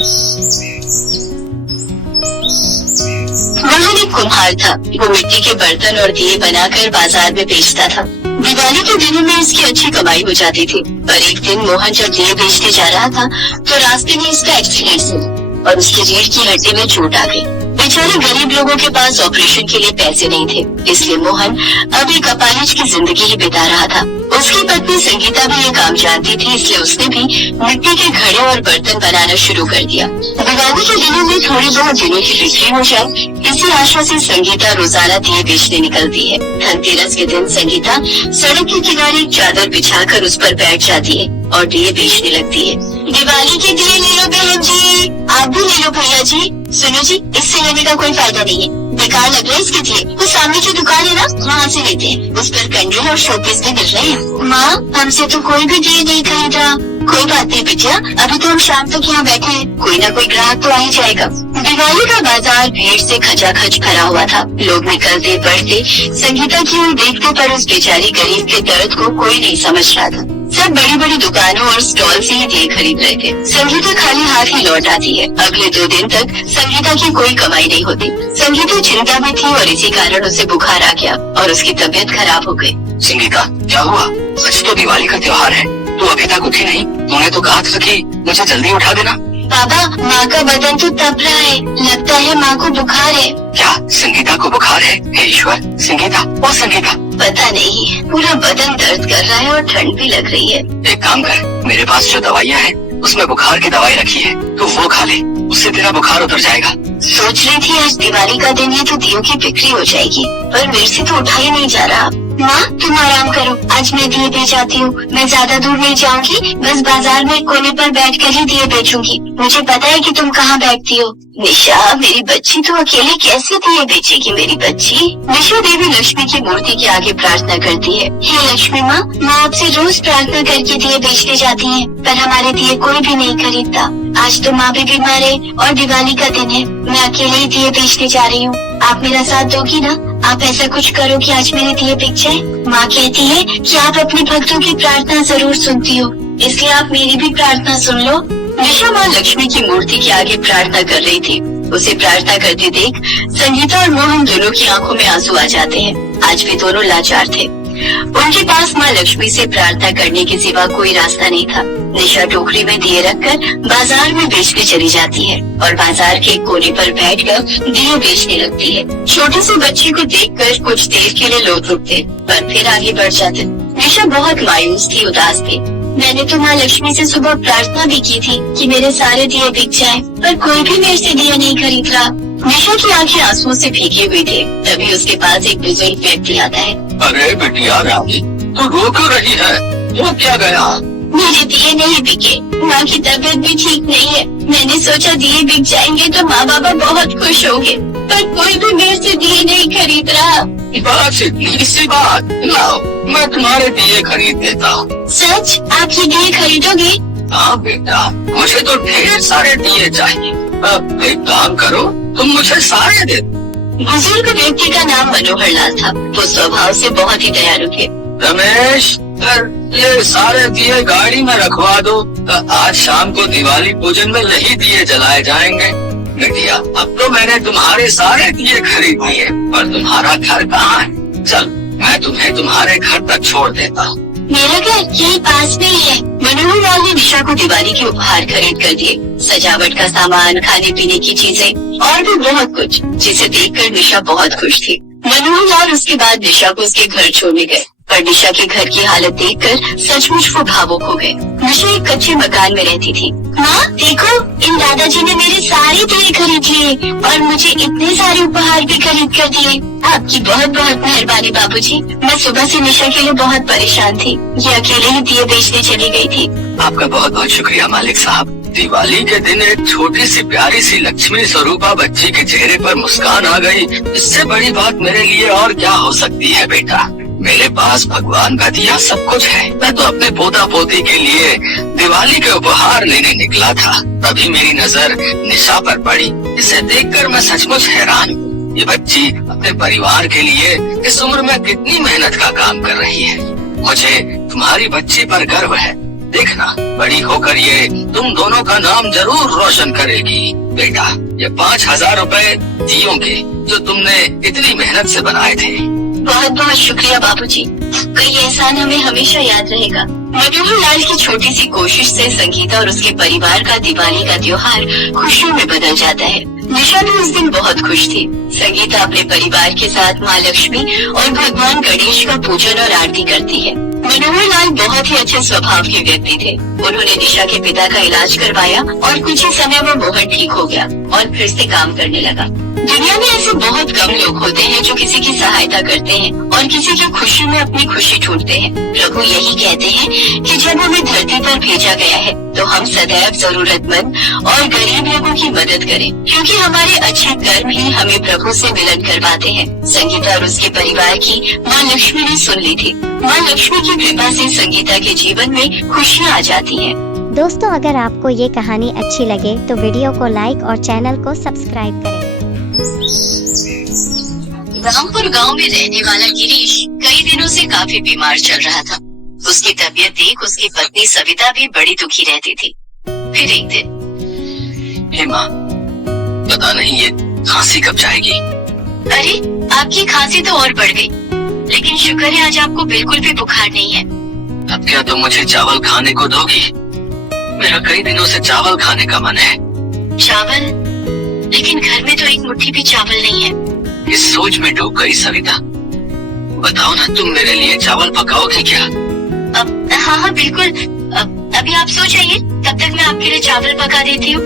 मोहन एक कुम्हार था। वो मिट्टी के बर्तन और दिए बनाकर बाजार में बेचता था। दिवाली के दिनों में उसकी अच्छी कमाई हो जाती थी। पर एक दिन मोहन जब दिए बेचने जा रहा था तो रास्ते में इसका एक्सीडेंट हुआ और उसकी रीढ़ की हड्डी में चोट आ गई। बेचारे गरीब लोगों के पास ऑपरेशन के लिए पैसे नहीं थे, इसलिए मोहन अब एक अपाहिज की जिंदगी ही बिता रहा था। उसकी पत्नी संगीता भी ये काम जानती थी, इसलिए उसने भी मिट्टी के घड़े और बर्तन बनाना शुरू कर दिया। दिवाली के दिनों में थोड़ी बहुत दिनों की बिक्री हो जाए, इसी आशा से संगीता रोजाना दिए बेचने निकलती है। धनतेरस के दिन संगीता सड़क के किनारे एक चादर बिछाकर उस पर बैठ जाती है और दिए बेचने लगती है। दिवाली के दिए ले लो बहन जी, आप भी ले लो भैया जी। सुनो जी, इससे लेने का कोई फायदा नहीं है, बेकार लग रहा है इसके दिए। वो सामने जो दुकान है ना, वहाँ से लेते हैं, उस पर कैंडल और शोपीस भी मिल रहे हैं। माँ, हमसे तो कोई भी दिए नहीं खरीदा। कोई बात नहीं बिटिया, अभी तो हम शाम तक यहाँ बैठे हैं, कोई ना कोई ग्राहक तो आ ही जाएगा। दिवाली का बाजार भीड़ से खचाखच भरा हुआ था। लोग निकलते बढ़ते संगीता की ओर देखते, पर उस बेचारी गरीब के दर्द को कोई नहीं समझ रहा था। सब बड़ी बड़ी दुकानों और स्टॉल से ही दिए खरीद रहे थे। संगीता खाली हाथ ही लौट आती है। अगले 2 दिन तक संगीता की कोई कमाई नहीं होती। संगीता चिंता में थी और इसी कारण उसे बुखार आ गया और उसकी तबीयत खराब हो गई। संगीता, क्या हुआ? सच तो दिवाली का त्योहार है, तू अभी तक उठी नहीं। तूने तो कहा था कि मुझे जल्दी उठा देना। पापा, माँ का बदन तो तप रहा है, लगता है माँ को बुखार है। क्या संगीता को बुखार है? हे ईश्वर, संगीता, ओ संगीता। पता नहीं, पूरा बदन दर्द कर रहा है और ठंड भी लग रही है। एक काम कर, मेरे पास जो दवाइयाँ हैं उसमें बुखार की दवाई रखी है, तू वो खा ले, उससे तेरा बुखार उतर जाएगा। सोच रही थी आज दिवाली का दिन है तो दियों की बिक्री हो जाएगी, पर मेरे से तो उठा ही नहीं जा रहा। माँ, तुम आराम करो, आज मैं दिए बेच आती हूँ। मैं ज्यादा दूर नहीं जाऊंगी, बस बाजार में कोने पर बैठकर ही दिए बेचूंगी। मुझे पता है कि तुम कहाँ बैठती हो। निशा, मेरी बच्ची तो अकेले कैसे दिए बेचेगी? मेरी बच्ची। निशा देवी लक्ष्मी की मूर्ति के आगे प्रार्थना करती है। हे लक्ष्मी माँ, माँ आपसे रोज प्रार्थना करके दिए बेचने जाती है, पर हमारे दिए कोई भी नहीं खरीदता। आज तो माँ भी बीमार है और दिवाली का दिन है, मैं अकेले ही दिए बेचने जा रही हूँ। आप मेरा साथ दोगी ना? आप ऐसा कुछ करो कि आज मेरे दिए बिक जाए। माँ कहती है कि आप अपने भक्तों की प्रार्थना जरूर सुनती हो, इसलिए आप मेरी भी प्रार्थना सुन लो। निशा माँ लक्ष्मी की मूर्ति के आगे प्रार्थना कर रही थी। उसे प्रार्थना करते देख संगीता और मोहन दोनों की आंखों में आंसू आ जाते हैं। आज भी दोनों लाचार थे। उनके पास माँ लक्ष्मी से प्रार्थना करने के सिवा कोई रास्ता नहीं था। निशा टोकरी में दिए रखकर बाजार में बेचने चली जाती है और बाजार के कोने पर बैठकर दिए बेचने लगती है। छोटे से बच्चे को देखकर कुछ देर के लिए लोग रुकते, पर फिर आगे बढ़ जाते। निशा बहुत मायूस थी, उदास थी। मैंने तो माँ लक्ष्मी से सुबह प्रार्थना भी की थी कि मेरे सारे दिए बिक जाएं, पर कोई भी मेरे से दिया नहीं खरीद रहा। निशा की आंखें आंसुओं से भीगी हुई थी। तभी उसके पास एक बुजुर्ग व्यक्ति आता है। अरे बिटिया रानी, तू रो क्यों रही है? वो क्या गया? मेरे दिए नहीं बिके, माँ की तबीयत भी ठीक नहीं है। मैंने सोचा दिए बिक जाएंगे तो माँ बाबा बहुत खुश होंगे, पर कोई भी मेरे से दिए नहीं खरीद रहा। बस इतनी सी बात, लाओ मैं तुम्हारे दिए खरीद देता हूँ। सच? आप ये दिए खरीदोगे? हाँ बेटा, मुझे तो ढेर सारे दिए चाहिए। अब एक काम करो, तुम मुझे सारे दे। बुजुर्ग व्यक्ति का नाम मनोहर लाल था। वो स्वभाव से बहुत ही दयालु थे। रमेश, ये सारे दिए गाड़ी में रखवा दो, आज शाम को दिवाली पूजन में यही दिए जलाए जाएंगे। बिटिया, अब तो मैंने तुम्हारे सारे दिए खरीद लिए, पर तुम्हारा घर कहाँ है? चल, मैं तुम्हें तुम्हारे घर तक छोड़ देता हूँ। मेरा घर यही पास में ही है। मनोहर लाल ने निशा को दिवाली के उपहार खरीद कर दिए, सजावट का सामान, खाने पीने की चीजें और भी बहुत कुछ, जिसे देखकर निशा बहुत खुश थी। मनोहर लाल उसके बाद निशा को उसके घर छोड़ने गए, पर निशा के घर की हालत देखकर सचमुच वो भावुक हो गए। निशा एक कच्चे मकान में रहती थी। माँ देखो, इन दादाजी ने मेरे सारे दिए खरीद लिए और मुझे इतने सारे उपहार भी खरीद कर दिए। आपकी बहुत बहुत मेहरबानी बाबूजी। मैं सुबह से निशा के लिए बहुत परेशान थी, ये अकेले ही दिए बेचने चली गई थी। आपका बहुत बहुत शुक्रिया मालिक साहब। दिवाली के दिन एक छोटी सी प्यारी सी लक्ष्मी स्वरूपा बच्ची के चेहरे पर मुस्कान आ गई, इससे बड़ी बात मेरे लिए और क्या हो सकती है बेटा। मेरे पास भगवान का दिया सब कुछ है। मैं तो अपने पोता पोती के लिए दिवाली के उपहार लेने निकला था, तभी मेरी नजर निशा पर पड़ी। इसे देखकर मैं सचमुच हैरान हूँ। ये बच्ची अपने परिवार के लिए इस उम्र में कितनी मेहनत का काम कर रही है। मुझे तुम्हारी बच्ची पर गर्व है। देखना बड़ी होकर ये तुम दोनों का नाम जरूर रोशन करेगी। बेटा, ये 5,000 रुपए दियों के जो तुमने इतनी मेहनत से बनाए थे। बहुत बहुत शुक्रिया बाबूजी। कई एहसान हमें हमेशा याद रहेगा। मनोहर लाल की छोटी सी कोशिश से संगीता और उसके परिवार का दिवाली का त्योहार खुशियों में बदल जाता है। निशा भी उस दिन बहुत खुश थी। संगीता अपने परिवार के साथ माँ लक्ष्मी और भगवान गणेश का पूजन और आरती करती है। मनोहर लाल बहुत ही अच्छे स्वभाव के व्यक्ति थे। उन्होंने निशा के पिता का इलाज करवाया और कुछ ही समय में मोहन ठीक हो गया और फिर से काम करने लगा। दुनिया में ऐसे बहुत कम लोग होते हैं जो किसी की सहायता करते हैं और किसी की खुशी में अपनी खुशी ढूंढते हैं। प्रभु यही कहते हैं कि जब हमें धरती पर भेजा गया है तो हम सदैव जरूरतमंद और गरीब लोगों की मदद करें, क्योंकि हमारे अच्छे कर्म ही हमें प्रभु से मिलन करवाते हैं। संगीता और उसके परिवार की माँ लक्ष्मी ने सुन ली थी। माँ लक्ष्मी की कृपा से संगीता के जीवन में खुशियाँ आ जाती हैं। दोस्तों, अगर आपको ये कहानी अच्छी लगे तो वीडियो को लाइक और चैनल को सब्सक्राइब करें। रामपुर गांव में रहने वाला गिरीश कई दिनों से काफी बीमार चल रहा था। उसकी तबीयत देख उसकी पत्नी सविता भी बड़ी दुखी रहती थी। फिर एक दिन, हे माँ, पता नहीं ये खांसी कब जाएगी। अरे आपकी खांसी तो और बढ़ गई, लेकिन शुक्र है आज आपको बिल्कुल भी बुखार नहीं है। अब क्या तुम मुझे चावल खाने को दोगी? मेरा कई दिनों से चावल खाने का मन है। चावल? लेकिन घर में तो एक मुट्ठी भी चावल नहीं है। इस सोच में डूब गई सविता। बताओ ना, तुम मेरे लिए चावल पकाओगी क्या? हाँ बिल्कुल। अभी आप सो जाइए, तब तक मैं आपके लिए चावल पका देती हूँ।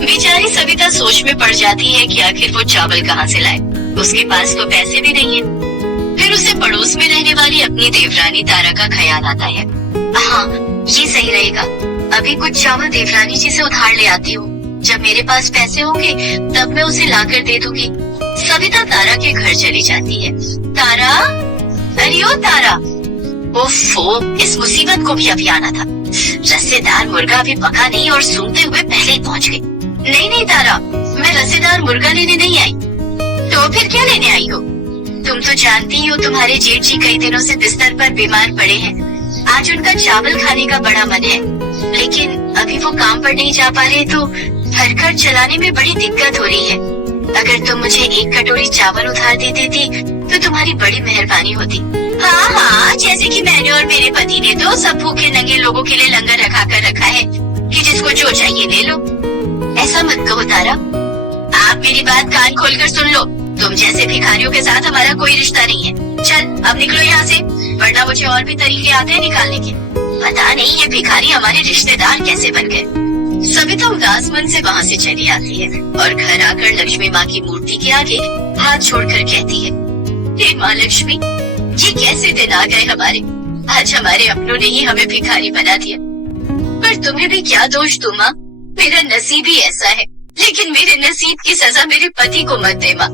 बेचारी सविता सोच में पड़ जाती है कि आखिर वो चावल कहाँ से लाए। उसके पास तो पैसे भी नहीं है। फिर उसे पड़ोस में रहने वाली अपनी देवरानी तारा का ख्याल आता है। हाँ, ये सही रहेगा। अभी कुछ चावल देवरानी जी से उधार ले आती हूँ। जब मेरे पास पैसे होंगे तब मैं उसे लाकर दे दूंगी। सविता तारा के घर चली जाती है। तारा, अरे ओ तारा, ओफो, इस मुसीबत को भी अभी आना था। रसेदार मुर्गा अभी पका नहीं और सूंघते हुए पहले ही पहुंच गई। नहीं तारा, मैं रसेदार मुर्गा लेने नहीं आई। तो फिर क्या लेने आई हो? तुम तो जानती हो तुम्हारे जेठ जी कई दिनों से बिस्तर पर बीमार पड़े हैं। आज उनका चावल खाने का बड़ा मन है, लेकिन अभी वो काम पर नहीं जा पा रहे तो घर चलाने में बड़ी दिक्कत हो रही है। अगर तुम मुझे एक कटोरी चावल उधार दे देती तो तुम्हारी बड़ी मेहरबानी होती। हाँ, जैसे कि मैंने और मेरे पति ने तो सब भूखे नंगे लोगों के लिए लंगर रखा कर रखा है कि जिसको जो चाहिए ले लो। ऐसा मत कहो तारा, आप मेरी बात कान खोलकर सुन लो। तुम जैसे भिखारियों के साथ हमारा कोई रिश्ता नहीं है। चल अब निकलो यहाँ से, वरना मुझे और भी तरीके आते हैं निकालने के। पता नहीं ये भिखारी हमारे रिश्तेदार कैसे बन गए। सविता उदास मन से वहाँ से चली आती है और घर आकर लक्ष्मी माँ की मूर्ति के आगे हाथ छोड़कर कहती है, हे माँ लक्ष्मी, ये कैसे दिन आ गए हमारे। आज हमारे अपनों ने ही हमें भिखारी बना दिया। पर तुम्हें भी क्या दोष दूं माँ, मेरा नसीब ही ऐसा है। लेकिन मेरे नसीब की सजा मेरे पति को मत दे माँ।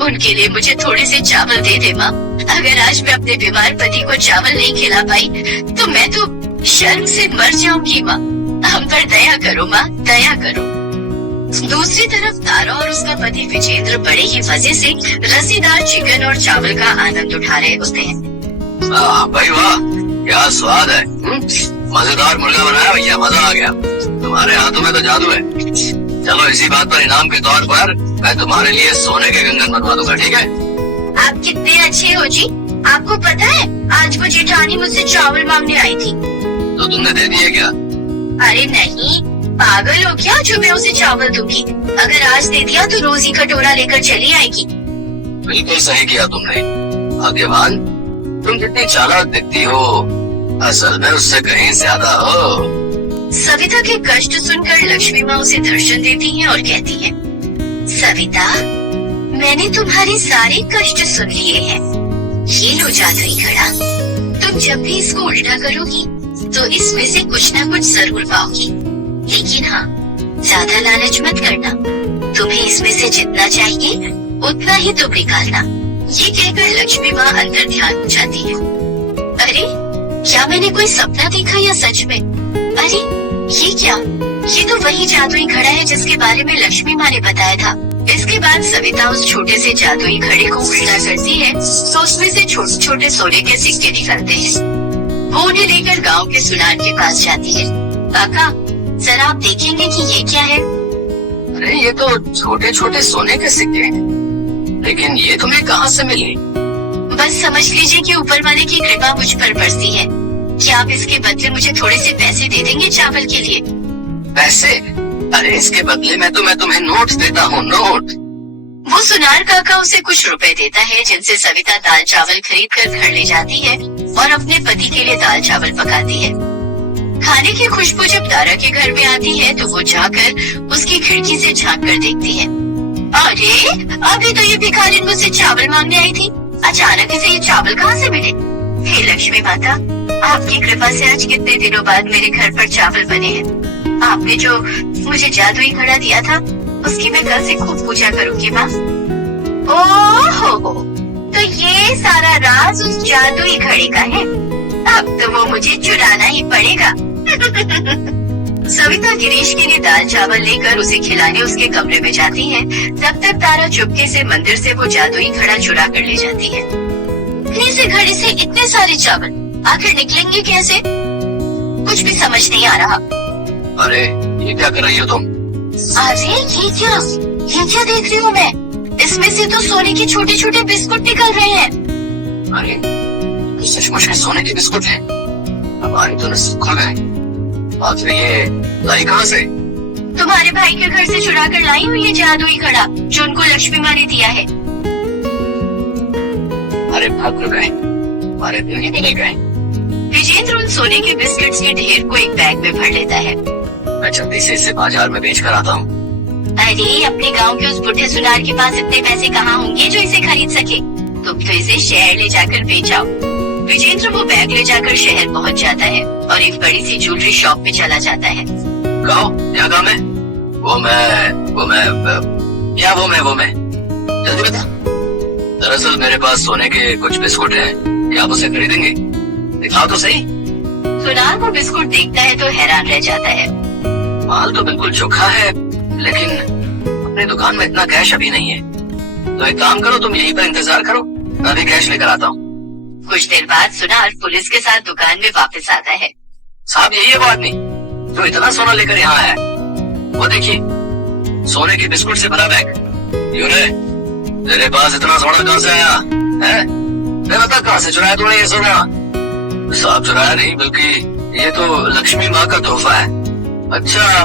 उनके लिए मुझे थोड़े से चावल दे दे माँ। अगर आज मैं अपने बीमार पति को चावल नहीं खिला पाई तो मैं तो शर्म से मर जाऊंगी माँ। हम पर दया करो माँ, दया करो। दूसरी तरफ तारा और उसका पति विजेंद्र बड़े ही मजे से रसीदार चिकन और चावल का आनंद उठा रहे होते हैं। भाई वाह, क्या स्वाद है। मजेदार मुर्गा बनाया भैया, मजा आ गया। तुम्हारे हाथों में तो जादू है। चलो इसी बात पर इनाम के तौर पर मैं तुम्हारे लिए सोने के कंगन बनवा दूंगा, ठीक है? आप कितने अच्छे हो जी। आपको पता है आज वो जेठानी मुझसे चावल मांगने आई थी। तो तुमने दे दिए क्या? अरे नहीं, पागल हो क्या जो मैं उसे चावल दूंगी। अगर आज दे दिया तो रोज ही कटोरा लेकर चली आएगी। बिल्कुल सही किया तुमने। भाग्यवान, तुम जितनी चालाक दिखती हो असल में उससे कहीं ज्यादा हो। सविता के कष्ट सुनकर लक्ष्मी माँ उसे दर्शन देती है और कहती है, सविता, मैंने तुम्हारे सारे कष्ट सुन लिए हैं। ये लो जादुई घड़ा। तुम जब भी इसको उल्टा करोगी तो इसमें से कुछ न कुछ जरूर पाओगी। लेकिन हाँ, ज्यादा लालच मत करना। तुम्हें इसमें से जितना चाहिए उतना ही तुम निकालना। ये कहकर लक्ष्मी माँ अंतर ध्यान हो जाती है। अरे क्या मैंने कोई सपना देखा या सच में? अरे ये क्या? ये तो वही जादुई घड़ा है जिसके बारे में लक्ष्मी माँ ने बताया था। इसके बाद सविता उस छोटे से जादुई घड़े को उल्टा करती है तो उसमें से छोटे छोटे सोने के सिक्के निकलते हैं। वो उन्हें लेकर गांव के सुनार के पास जाती है। काका, जरा आप देखेंगे कि ये क्या है? अरे ये तो छोटे छोटे सोने के सिक्के हैं, लेकिन ये तुम्हें कहाँ से मिली? बस समझ लीजिए कि ऊपर वाले की कृपा मुझ पर बरसी है। क्या आप इसके बदले मुझे थोड़े से पैसे दे देंगे चावल के लिए? पैसे? अरे इसके बदले मैं तुम्हें नोट देता हूँ, नोट। वो सुनार काका उसे कुछ रुपए देता है, जिनसे सविता दाल चावल खरीद कर घर ले जाती है और अपने पति के लिए दाल चावल पकाती है। खाने की खुशबू जब तारा के घर में आती है तो वो जाकर उसकी खिड़की से झांक कर देखती है। अरे अभी तो ये भिखारिन मुझसे चावल मांगने आई थी, अचानक इसे ये चावल कहाँ से मिले? हे लक्ष्मी माता, आपकी कृपा से आज कितने दिनों बाद मेरे घर पर चावल बने हैं। आपने जो मुझे जादुई घड़ा दिया था उसकी मैं कल से खूब पूजा करूंगी माँ। ओहो, तो ये सारा राज उस जादुई घड़े का है। अब तो वो मुझे चुराना ही पड़ेगा। सविता गिरीश के लिए दाल चावल लेकर उसे खिलाने उसके कमरे में जाती है। तब तक तारा चुपके से मंदिर से वो जादुई घड़ा चुरा कर ले जाती है। इस घड़े से इतने सारे चावल आखिर निकलेंगे कैसे? कुछ भी समझ नहीं आ रहा। अरे ये क्या कर रही हो तुम? अरे ये क्या देख रही हूँ मैं? इसमें से तो सोने के छोटे छोटे बिस्कुट निकल रहे हैं। अरे सचमुच के सोने के बिस्कुट हैं। हमारे तो नसीब खुल गए। आखिर ये लाई कहाँ से? तुम्हारे भाई के घर से चुरा कर लाई हूँ ये जादुई घड़ा, जो उनको लक्ष्मी माँ ने दिया है। अरे भाग गए, हमारे दिन ही नहीं गए। विजेंद्र उन सोने के बिस्किट्स के ढेर को एक बैग में भर लेता है। मैं जल्दी से इसे बाजार में बेच कर आता हूँ। अरे अपने गांव के उस बुढ़े सुनार के पास इतने पैसे कहाँ होंगे जो इसे खरीद सके? तुम तो इसे शहर ले जाकर बेचाओ। विजेंद्र वो बैग ले जाकर शहर पहुँच जाता है और एक बड़ी सी ज्वेलरी शॉप में चला जाता है। गाँव क्या काम है? वो मैं जल्दी बता। दरअसल मेरे पास सोने के कुछ बिस्कुट हैं, क्या आप उसे खरीदेंगे? दिखाओ तो सही। सुनार वो बिस्कुट देखता है तो हैरान रह जाता है। माल तो बिल्कुल चोखा है, लेकिन अपनी दुकान में इतना कैश अभी नहीं है। तो एक काम करो, तुम यहीं पर इंतजार करो, मैं अभी कैश लेकर आता हूँ। कुछ देर बाद सुनार पुलिस के साथ दुकान में वापस आता है। साहब यही है वो आदमी जो इतना सोना लेकर यहाँ आया है। वो देखिए, सोने के बिस्कुट से भरा बैग। यूरे, तेरे पास इतना सोना कहाँ से आया है? मैं बता कहाँ से चुराया तूने ये सोना? साहब चुराया नहीं, बल्कि ये तो लक्ष्मी माँ का तोहफा है। अच्छा,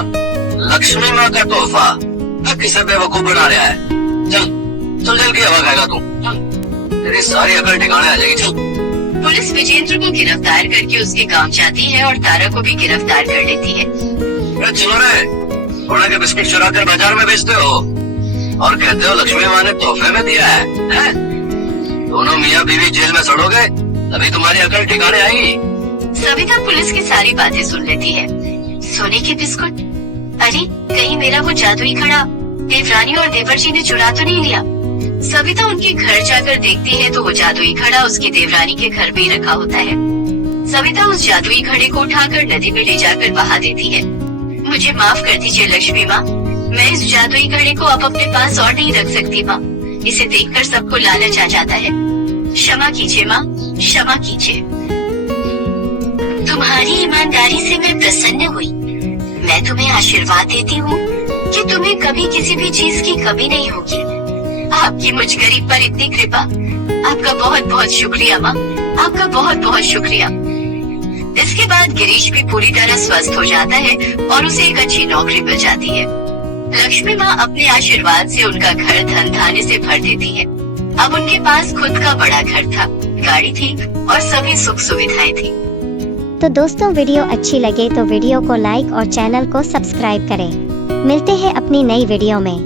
लक्ष्मी माँ का तोहफा? किसे बेवकूफ बना रहा है? चल जल के हवा खाएगा तू। तेरी सारी अकल ठिकाने आ जाएगी। चल। पुलिस विजेंद्र को गिरफ्तार करके उसके गांव जाती है और तारा को भी गिरफ्तार कर लेती है। चलो रे, सोने के बिस्किट चुरा कर बाजार में बेचते हो और कहते हो लक्ष्मी माँ ने तोहफे में दिया है? दोनों मियाँ बीवी जेल में सड़ोगे तभी तुम्हारी अकल ठिकाने आएगी। सविता पुलिस की सारी बातें सुन लेती है। सोने के बिस्कुट? अरे कहीं मेरा वो जादुई घड़ा देवरानी और देवर जी ने चुरा तो नहीं लिया? सविता उनके घर जाकर देखती है तो वो जादुई घड़ा उसकी देवरानी के घर में ही रखा होता है। सविता उस जादुई घड़े को उठाकर नदी में ले जाकर बहा देती है। मुझे माफ कर दीजिए लक्ष्मी माँ, मैं इस जादुई घड़े को अब अपने पास और नहीं रख सकती माँ। इसे देखकर सबको लालच आ जाता है। क्षमा कीजिए माँ, क्षमा कीजिए। तुम्हारी ईमानदारी से मैं प्रसन्न हुई। मैं तुम्हें आशीर्वाद देती हूँ कि तुम्हें कभी किसी भी चीज की कमी नहीं होगी। आपकी मुझ गरीब पर इतनी कृपा, आपका बहुत बहुत शुक्रिया माँ, आपका बहुत बहुत शुक्रिया। इसके बाद गिरीश भी पूरी तरह स्वस्थ हो जाता है और उसे एक अच्छी नौकरी मिल जाती है। लक्ष्मी माँ अपने आशीर्वाद से उनका घर धन धान्य से भर देती है। अब उनके पास खुद का बड़ा घर था, गाड़ी थी और सभी सुख सुविधाएं थी। तो दोस्तों, वीडियो अच्छी लगे तो वीडियो को लाइक और चैनल को सब्सक्राइब करें। मिलते हैं अपनी नई वीडियो में।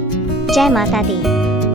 जय माता दी।